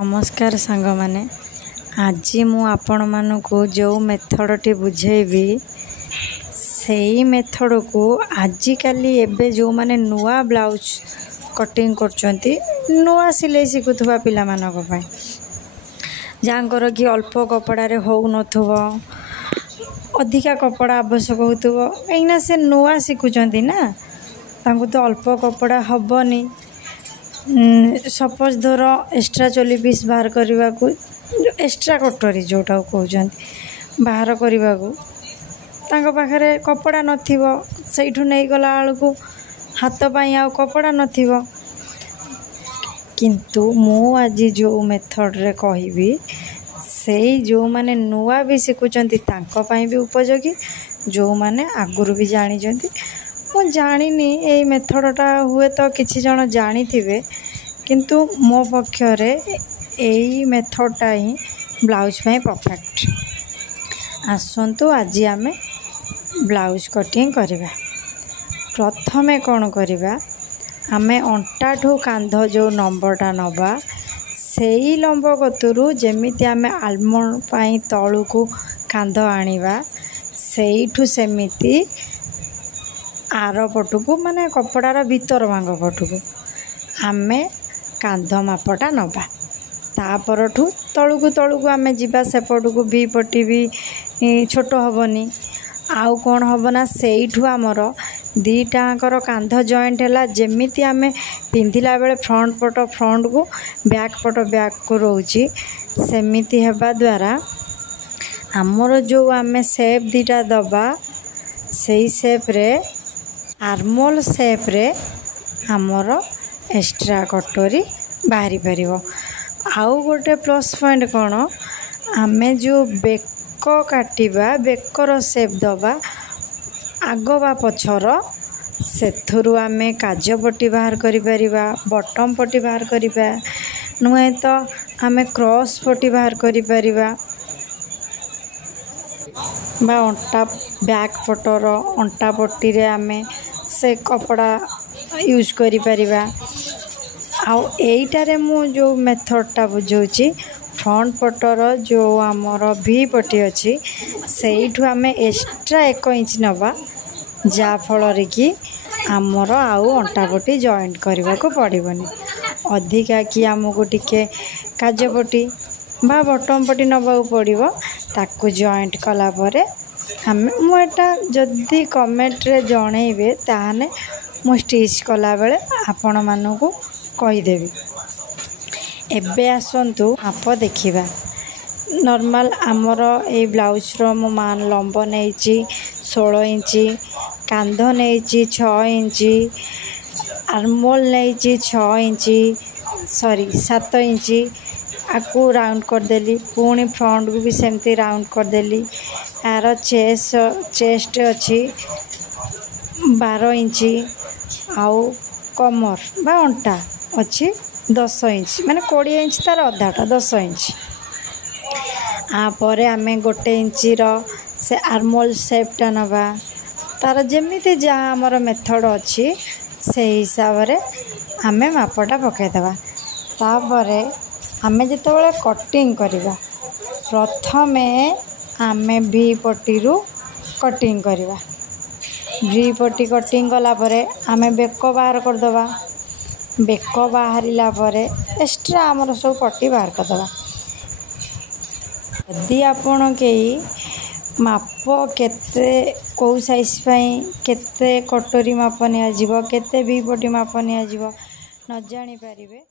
नमस्कार सांग माने आज मु आपण मानकु जो मेथडटी बुझेबी से मेथड को आजिकाली एबे जो माने नुआ ब्लाउज कटिंग करचंती नुआ सिलाई शिखुवा पिला मानक पय जांकर कि अल्प कपड़ा रे हो नथुबो अधिका कपड़ा आवश्यक होतुबो एना से नुआ शिखुचंती ना तांको तो अल्प कपड़ा हबनी सपोज धर एक्स्ट्रा चोली पीस बाहर करने को एक्स्ट्रा कटोरी जोटा कहते बाहर करने को पाखे कपड़ा नथिबो सेठू नहीं गला को हाथ पाई आ कपड़ा नथिबो किंतु मु आज जो मेथड रे कहबी से जो माने नुआ भी शिखुचंती तांको पाई भी उपयोगी जो माने आगुरु भी जानी जंती मु जानिनी ए मेथडटा हुए तो किछि जण जानी थिबे किंतु मो पक्षरे एई मेथडटा ही ब्लाउज पे परफेक्ट आसंतु आज आमे ब्लाउज कटिंग करिबा। प्रथमे कोन करिबा आमे अंटा ठू कांध जो नंबरटा नबा सेई लंब कतुरु जेमिति आमे आलमंड पाई तळु को कांध आनिबा सेइठू सेमिति आर पटू माने कपड़ार भीतर भांग पटू आमे कांध मापटा नबा तापरठू तळुकू आमे जिबा सेपटू को भी पटी भी छोट हबनी आउ कौन हबना सेइठू आमर दीटाकर कांध जॉइंट है जेमिति आमे पिंधिला बेले फ्रंट पट फ्रंट को बैक को रोची सेमिति हेबा द्वारा आमर जो आमे शेप दीटा दबा सेई शेप रे आर्मोल शेप रे आमर एक्स्ट्रा कटोरी बाहरी परिबो। आउ गोटे प्लस पॉइंट कौन आमे जो बेक काटिबा बेकर शेप दबा आग बा पछर सेथुरु आमे काज पट्टी बाहर करि परिबा बटम पट्टी बाहर करिबा नुहे तो आमे क्रॉस पट्टी बाहर करि परिबा बा अंटा बैक पटर अंटा पट्टी रे आमे से कपड़ा यूज करि परिबा। आउ एइटारे मु जो मेथडटा बुझौची फ्रंट पटर जो आमर भी पट्टी अच्छी सेइठू आमे एक्स्ट्रा 1 इंच नबा जा फल कि आमर आउ अंटा पट्टी जॉइंट करने को पड़ोनी अधिका कि आमको टिके काज पट्टी बा बटम पट्टी नबा पड़ो ताकू जॉइंट कला परे आमे मुटा जदि कमेंट रे जणेबे ताहाने मु स्टिच कला बेले आपण मानकू कहीदेवी। एबे आसंतु आप देखिबा नॉर्मल आमर ए ब्लाउज रो मो मान लंब नेची 16 इंची कांध नेची 6 इंची आर्मोल नेची 6 इंची सॉरी 7 इंची आकु राउंड कर देली पुणी फ्रंट को भी सेमती राउंड कर देली यार चेस्ट अच्छी 12 इंची आउ कमर बा अंटा अच्छी 10 इंच माने 20 इंच तार अधाटा 10 इंच आपर आमे 1 इंची रो से आर्मोल शेपटा नबा तार जेमिति जहाँ आमर मेथड अच्छी से हिसाब रे आमे मापटा पकेदेबा। तापरे आमे जितेबाला कटिंग करिबा प्रथमे आमे भी पट्टी रु कटिंग करिबा भी पट्टी कटिंग कला परे आमे बेक बाहर कर दबा बेक बाहरिला परे एक्स्ट्रा आमर सब पट्टी बाहर कर दबा। यदि आपण के माप केते को साइज पई केते कटोरी माप निया जीवो केते भी पट्टी माप निया जीवो न जानि परिबे।